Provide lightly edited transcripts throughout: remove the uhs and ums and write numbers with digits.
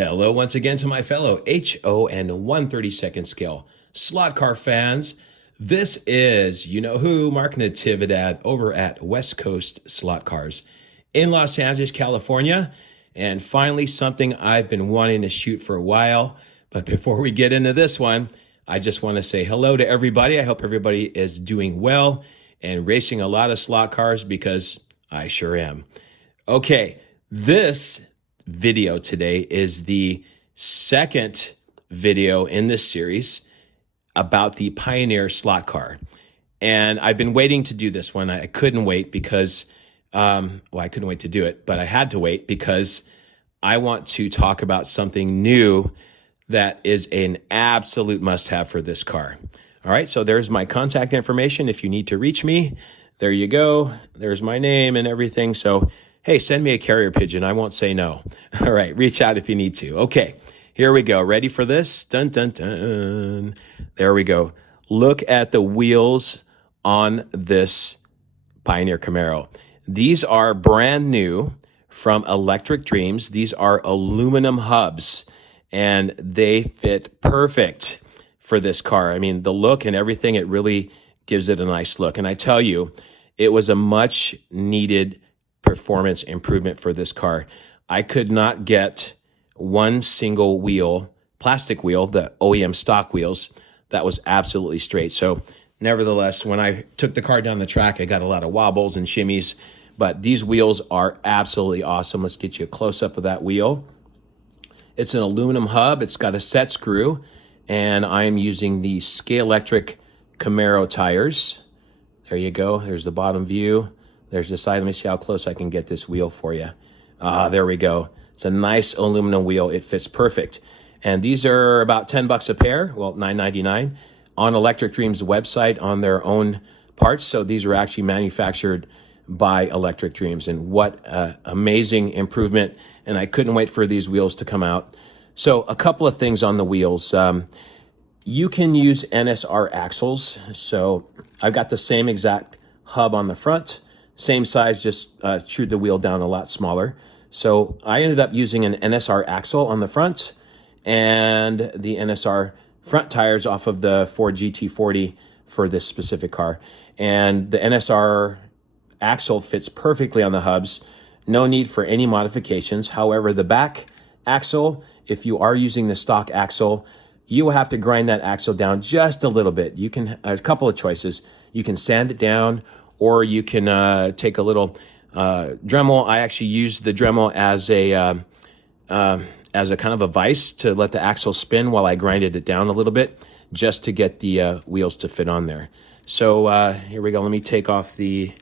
Hello once again to my fellow HO and 1/32nd scale slot car fans. This is, you know who, Mark Natividad over at West Coast Slot Cars in Los Angeles, California. And finally, something I've been wanting to shoot for a while. But before we get into this one, I just want to say hello to everybody. I hope everybody is doing well and racing a lot of slot cars because I sure am. Okay, this video today is the second video in this series about the Pioneer slot car. And I've been waiting to do this one. I couldn't wait because, I couldn't wait to do it, but I had to wait because I want to talk about something new that is an absolute must-have for this car. All right, so there's my contact information if you need to reach me. There you go. There's my name and everything. So hey, send me a carrier pigeon. I won't say no. All right, reach out if you need to. Okay, here we go. Ready for this? Dun, dun, dun. There we go. Look at the wheels on this Pioneer Camaro. These are brand new from Electric Dreams. These are aluminum hubs, and they fit perfect for this car. I mean, the look and everything, it really gives it a nice look. And I tell you, it was a much needed performance improvement for this car. I could not get one single wheel, plastic wheel, the OEM stock wheels, that was absolutely straight. So nevertheless, when I took the car down the track, I got a lot of wobbles and shimmies, but these wheels are absolutely awesome. Let's get you a close-up of that wheel. It's an aluminum hub. It's got a set screw, and I'm using the Scalextric Camaro tires. There you go. There's the bottom view. There's the side. Let me see how close I can get this wheel for you. There we go. It's a nice aluminum wheel. It fits perfect. And these are about $10 a pair. Well, $9.99 on Electric Dreams website on their own parts. So these are actually manufactured by Electric Dreams. And what amazing improvement. And I couldn't wait for these wheels to come out. So a couple of things on the wheels. You can use NSR axles. So I've got the same exact hub on the front. Same size, just chewed the wheel down a lot smaller. So I ended up using an NSR axle on the front and the NSR front tires off of the Ford GT40 for this specific car. And the NSR axle fits perfectly on the hubs. No need for any modifications. However, the back axle, if you are using the stock axle, you will have to grind that axle down just a little bit. You can, a couple of choices. You can sand it down, or you can take a little Dremel. I actually use the Dremel as a kind of a vise to let the axle spin while I grinded it down a little bit, just to get the wheels to fit on there. So here we go. Let me take off the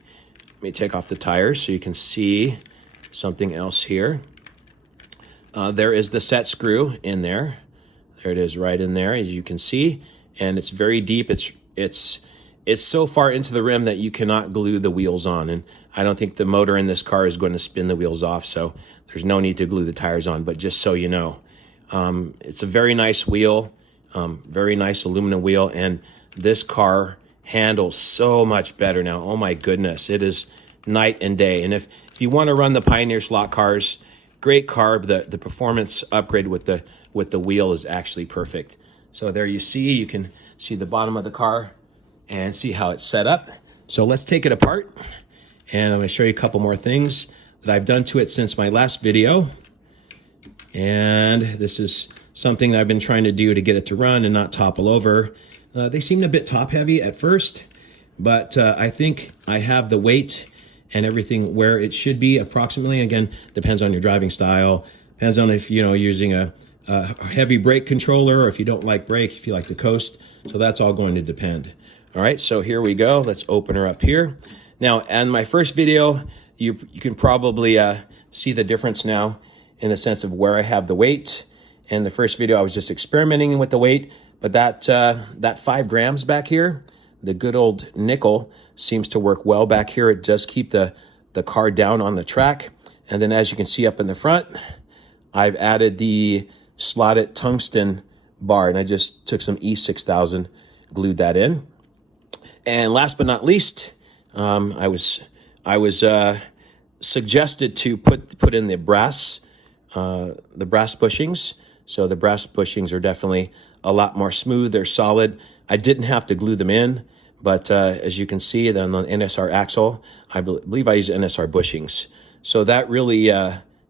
tires so you can see something else here. There is the set screw in there. There it is, right in there, as you can see, and it's very deep. It's so far into the rim that you cannot glue the wheels on. And I don't think the motor in this car is going to spin the wheels off, so there's no need to glue the tires on, but just so you know. It's a very nice wheel, very nice aluminum wheel, and this car handles so much better now. Oh my goodness, it is night and day. And if you want to run the Pioneer slot cars, great car. The performance upgrade with the wheel is actually perfect. So there you can see the bottom of the car and see how it's set up. So let's take it apart, and I'm going to show you a couple more things that I've done to it since my last video. And this is something that I've been trying to do to get it to run and not topple over. They seemed a bit top heavy at first, but I think I have the weight and everything where it should be approximately. Again, depends on your driving style, depends on if you're using a heavy brake controller, or if you don't like brake, if you like to coast. So that's all going to depend. All right, so here we go. Let's open her up here. Now, in my first video, you can probably see the difference now in the sense of where I have the weight. In the first video, I was just experimenting with the weight, but that 5 grams back here, the good old nickel, seems to work well back here. It does keep the car down on the track. And then as you can see up in the front, I've added the slotted tungsten bar, and I just took some E6000, glued that in. And last but not least, I was suggested to put in the brass the brass bushings. So the brass bushings are definitely a lot more smooth. They're solid. I didn't have to glue them in, but as you can see, then on the NSR axle, I believe I use NSR bushings. So that really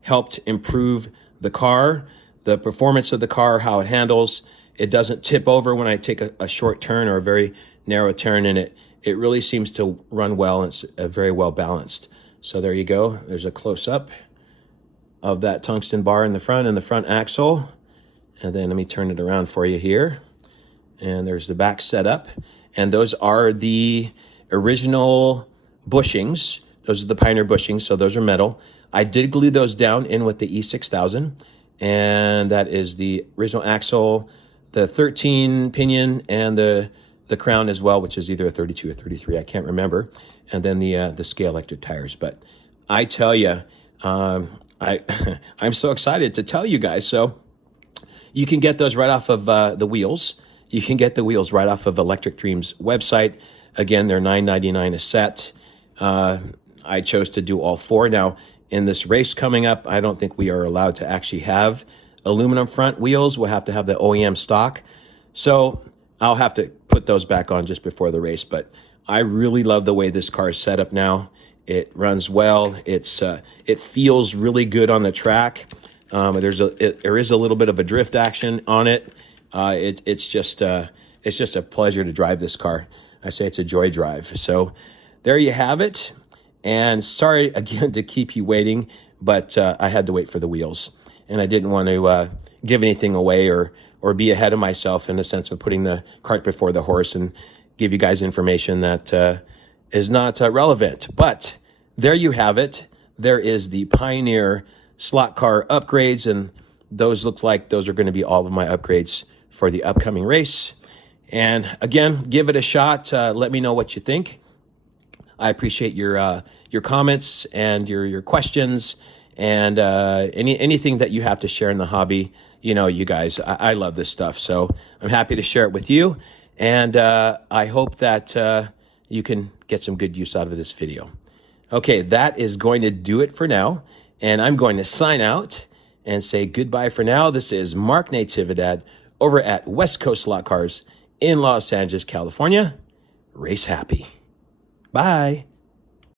helped improve the car, the performance of the car, how it handles. It doesn't tip over when I take a short turn or a very narrow turn, and it really seems to run well, and it's very well balanced. So there you go. There's a close-up of that tungsten bar in the front axle. And then let me turn it around for you here. And there's the back setup. And those are the original bushings. Those are the Pioneer bushings, so those are metal. I did glue those down in with the E6000. And that is the original axle, the 13 pinion, and the crown as well, which is either a 32 or 33, I can't remember. And then the scale electric tires. But I tell you, I'm so excited to tell you guys. So you can get those right off of the wheels. You can get the wheels right off of Electric Dreams website. Again, they're $9.99 a set. I chose to do all four. Now, in this race coming up, I don't think we are allowed to actually have aluminum front wheels. We'll have to have the OEM stock. So I'll have to put those back on just before the race. But I really love the way this car is set up now. It runs well. It feels really good on the track. There is a little bit of a drift action on it. It's just a pleasure to drive this car. I say it's a joy drive. So there you have it. And sorry again to keep you waiting, but I had to wait for the wheels, and I didn't want to give anything away or be ahead of myself in the sense of putting the cart before the horse and give you guys information that is not relevant. But there you have it. There is the Pioneer slot car upgrades, and those look like those are going to be all of my upgrades for the upcoming race. And again, give it a shot. Let me know what you think. I appreciate your comments and your questions, and anything that you have to share in the hobby. You know, you guys, I love this stuff, so I'm happy to share it with you. And I hope that you can get some good use out of this video. Okay, that is going to do it for now. And I'm going to sign out and say goodbye for now. This is Mark Natividad over at West Coast Slot Cars in Los Angeles, California. Race happy. Bye.